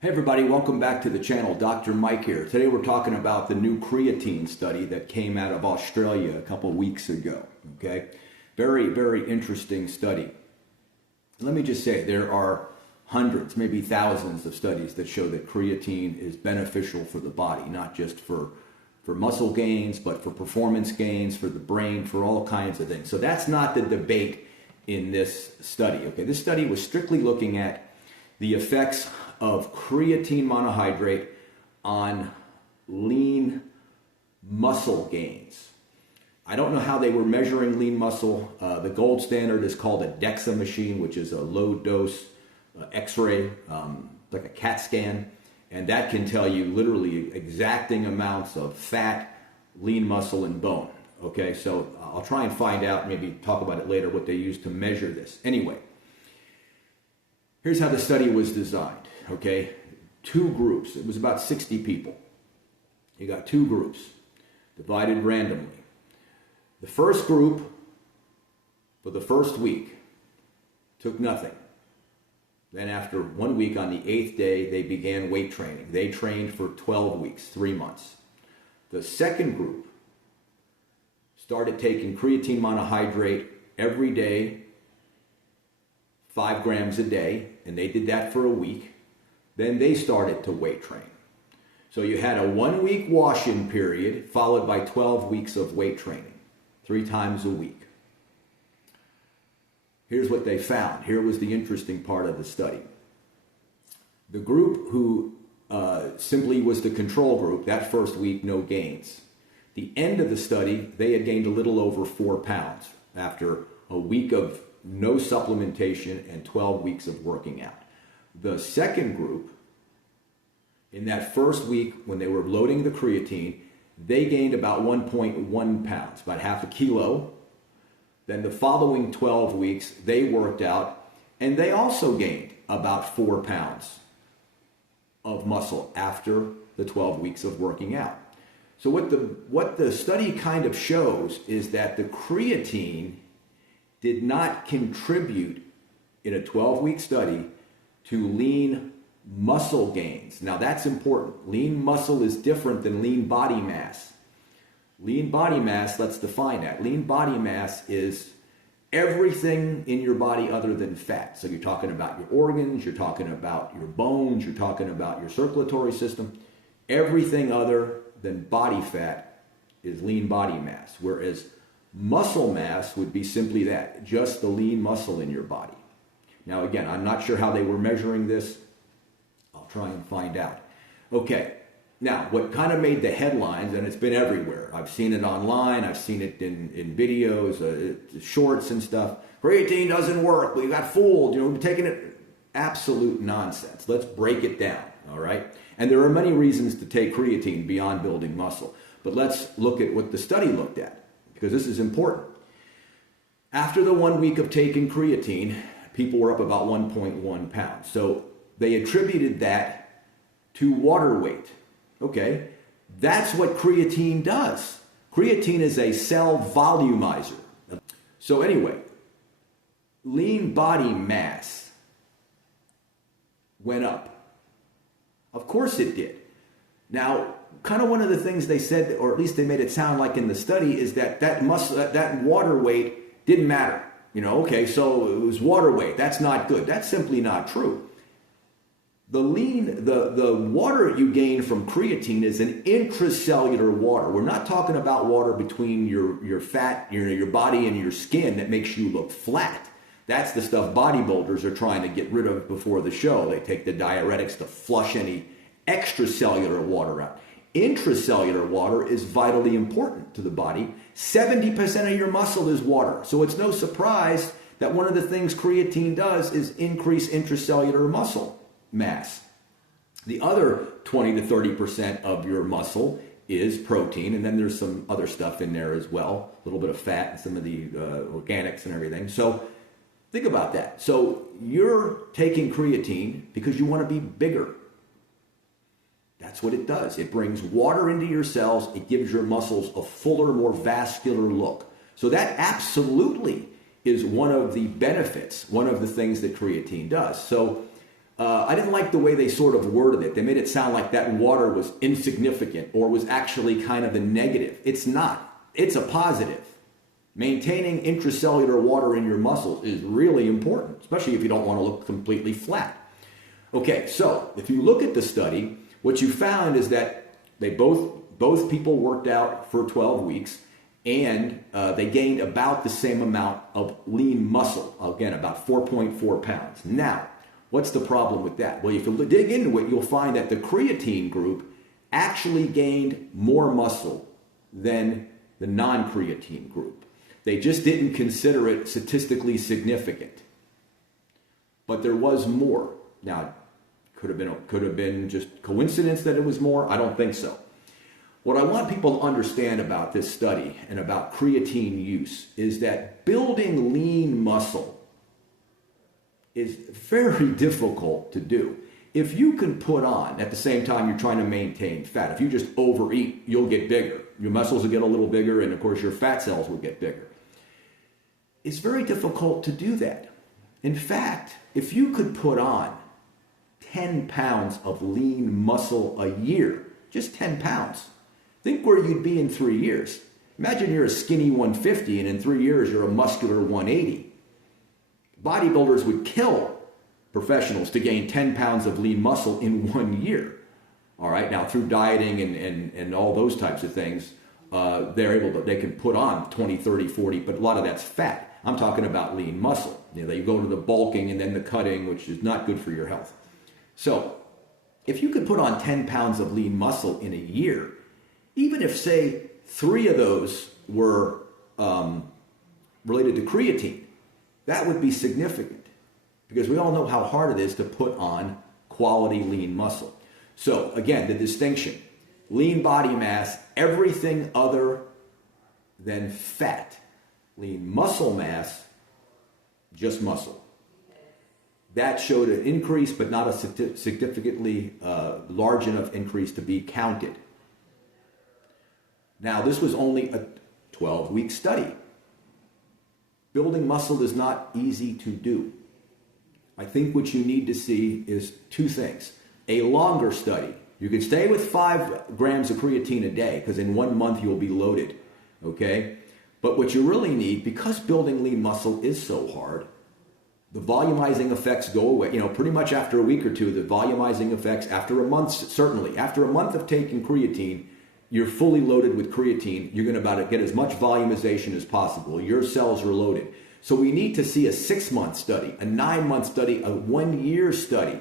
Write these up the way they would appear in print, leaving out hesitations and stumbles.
Hey everybody, welcome back to the channel. Dr. Mike here. Today we're talking about the new creatine study that came out of Australia a couple weeks ago. Okay, very interesting study. Let me just say there are hundreds, maybe thousands of studies that show that creatine is beneficial for the body, not just for muscle gains, but for performance gains, for the brain, for all kinds of things. So that's not the debate in this study. Okay, this study was strictly looking at the effects of creatine monohydrate on lean muscle gains. I don't know how they were measuring lean muscle. The gold standard is called a DEXA machine, which is a low dose x-ray, like a CAT scan. And that can tell you literally exacting amounts of fat, lean muscle, and bone. Okay, so I'll try and find out, maybe talk about it later, what they use to measure this. Anyway, here's how the study was designed. Okay, two groups. It was about 60 people. You got two groups divided randomly. The first group, for the first week, took nothing. Then after 1 week, on the 8th day, they began weight training. They trained for 12 weeks, 3 months. The second group started taking creatine monohydrate every day, 5 grams a day, and they did that for a week. Then they started to weight train. So you had a 1 week wash-in period followed by 12 weeks of weight training, 3 times a week. Here's what they found. Here was the interesting part of the study. The group who simply was the control group, that first week, no gains. The end of the study, they had gained a little over 4 pounds after a week of no supplementation and 12 weeks of working out. The second group, in that first week when they were loading the creatine, they gained about 1.1 pounds, about half a kilo. Then the following 12 weeks, they worked out, and they also gained about 4 pounds of muscle after the 12 weeks of working out. So what the study kind of shows is that the creatine did not contribute in a 12-week study to lean muscle gains. Now that's important. Lean muscle is different than lean body mass. Lean body mass, let's define that. Lean body mass is everything in your body other than fat. So you're talking about your organs, you're talking about your bones, you're talking about your circulatory system. Everything other than body fat is lean body mass, whereas muscle mass would be simply that, just the lean muscle in your body. Now again, I'm not sure how they were measuring this. I'll try and find out. Okay, now what kind of made the headlines, and it's been everywhere. I've seen it online, I've seen it in videos, shorts and stuff. Creatine doesn't work, we got fooled, we're taking it. Absolute nonsense. Let's break it down, all right? And there are many reasons to take creatine beyond building muscle. But let's look at what the study looked at, because this is important. After the 1 week of taking creatine, people were up about 1.1 pounds. So they attributed that to water weight. Okay, that's what creatine does. Creatine is a cell volumizer. So anyway, lean body mass went up. Of course it did. Now, kind of one of the things they said, or at least they made it sound like in the study, is that water weight didn't matter. Okay, so it was water weight. That's not good. That's simply not true. The water you gain from creatine is an intracellular water. We're not talking about water between your fat, your body and your skin that makes you look flat. That's the stuff bodybuilders are trying to get rid of before the show. They take the diuretics to flush any extracellular water out. Intracellular water is vitally important to the body. 70% of your muscle is water. So it's no surprise that one of the things creatine does is increase intracellular muscle mass. The other 20 to 30% of your muscle is protein, and then there's some other stuff in there as well, a little bit of fat and some of the organics and everything. So think about that. So you're taking creatine because you want to be bigger. That's what it does. It brings water into your cells. It gives your muscles a fuller, more vascular look. So that absolutely is one of the benefits, one of the things that creatine does. So I didn't like the way they sort of worded it. They made it sound like that water was insignificant or was actually kind of a negative. It's not. It's a positive. Maintaining intracellular water in your muscles is really important, especially if you don't want to look completely flat. Okay, so if you look at the study, what you found is that they both people worked out for 12 weeks, and they gained about the same amount of lean muscle. Again, about 4.4 pounds. Now, what's the problem with that? Well, if you dig into it, you'll find that the creatine group actually gained more muscle than the non-creatine group. They just didn't consider it statistically significant. But there was more. Now, could have been just coincidence that it was more? I don't think so. What I want people to understand about this study and about creatine use is that building lean muscle is very difficult to do. If you can put on, at the same time you're trying to maintain fat, if you just overeat, you'll get bigger. Your muscles will get a little bigger, and of course your fat cells will get bigger. It's very difficult to do that. In fact, if you could put on 10 pounds of lean muscle a year, just 10 pounds, think where you'd be in 3 years. Imagine you're a skinny 150 and in 3 years you're a muscular 180. Bodybuilders would kill professionals to gain 10 pounds of lean muscle in 1 year. All right, now through dieting and all those types of things, they can put on 20, 30, 40, but a lot of that's fat. I'm talking about lean muscle. You know, you go to the bulking and then the cutting, which is not good for your health. So if you could put on 10 pounds of lean muscle in a year, even if, say, 3 of those were related to creatine, that would be significant because we all know how hard it is to put on quality lean muscle. So again, the distinction, lean body mass, everything other than fat. Lean muscle mass, just muscle. That showed an increase, but not a significantly large enough increase to be counted. Now, this was only a 12-week study. Building muscle is not easy to do. I think what you need to see is 2 things. A longer study. You can stay with 5 grams of creatine a day because in 1 month you'll be loaded, okay? But what you really need, because building lean muscle is so hard, the volumizing effects go away. You know, pretty much after a week or 2, the volumizing effects, after a month, certainly, after a month of taking creatine, you're fully loaded with creatine. You're going to get as much volumization as possible. Your cells are loaded. So we need to see a 6-month study, a 9-month study, a 1-year study,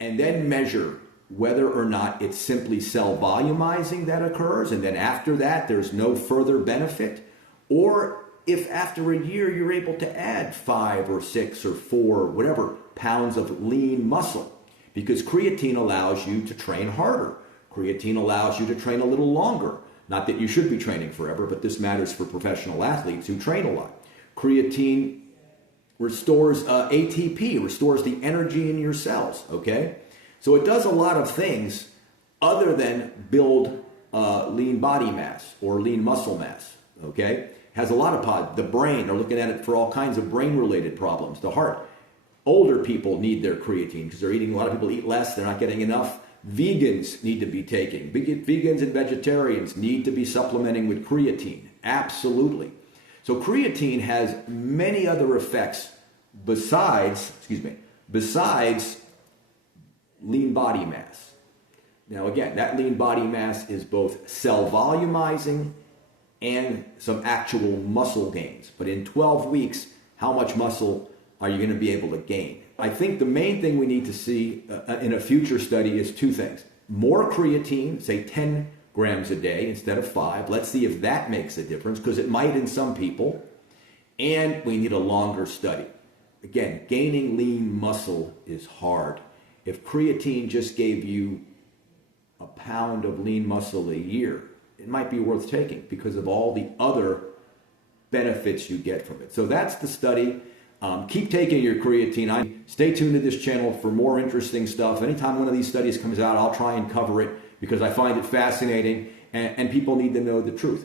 and then measure whether or not it's simply cell volumizing that occurs, and then after that there's no further benefit, or if after a year you're able to add 5 or 6 or 4, whatever, pounds of lean muscle, because creatine allows you to train harder. Creatine allows you to train a little longer. Not that you should be training forever, but this matters for professional athletes who train a lot. Creatine restores ATP, restores the energy in your cells, okay? So it does a lot of things other than build lean body mass or lean muscle mass, okay? Has a lot of the brain, they're looking at it for all kinds of brain-related problems. The heart, older people need their creatine because they're eating, a lot of people eat less, they're not getting enough. Vegans need to be taking, vegans and vegetarians need to be supplementing with creatine, absolutely. So creatine has many other effects besides lean body mass. Now again, that lean body mass is both cell volumizing and some actual muscle gains. But in 12 weeks, how much muscle are you going to be able to gain? I think the main thing we need to see in a future study is 2 things. More creatine, say 10 grams a day instead of 5. Let's see if that makes a difference, because it might in some people. And we need a longer study. Again, gaining lean muscle is hard. If creatine just gave you a pound of lean muscle a year, it might be worth taking because of all the other benefits you get from it. So that's the study. Keep taking your creatine. Stay tuned to this channel for more interesting stuff. Anytime one of these studies comes out, I'll try and cover it because I find it fascinating and people need to know the truth.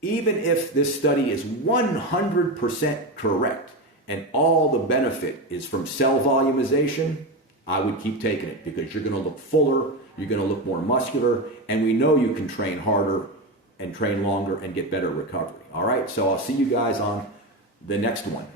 Even if this study is 100% correct, and all the benefit is from cell volumization, I would keep taking it because you're going to look fuller, you're going to look more muscular, and we know you can train harder and train longer and get better recovery. All right, so I'll see you guys on the next one.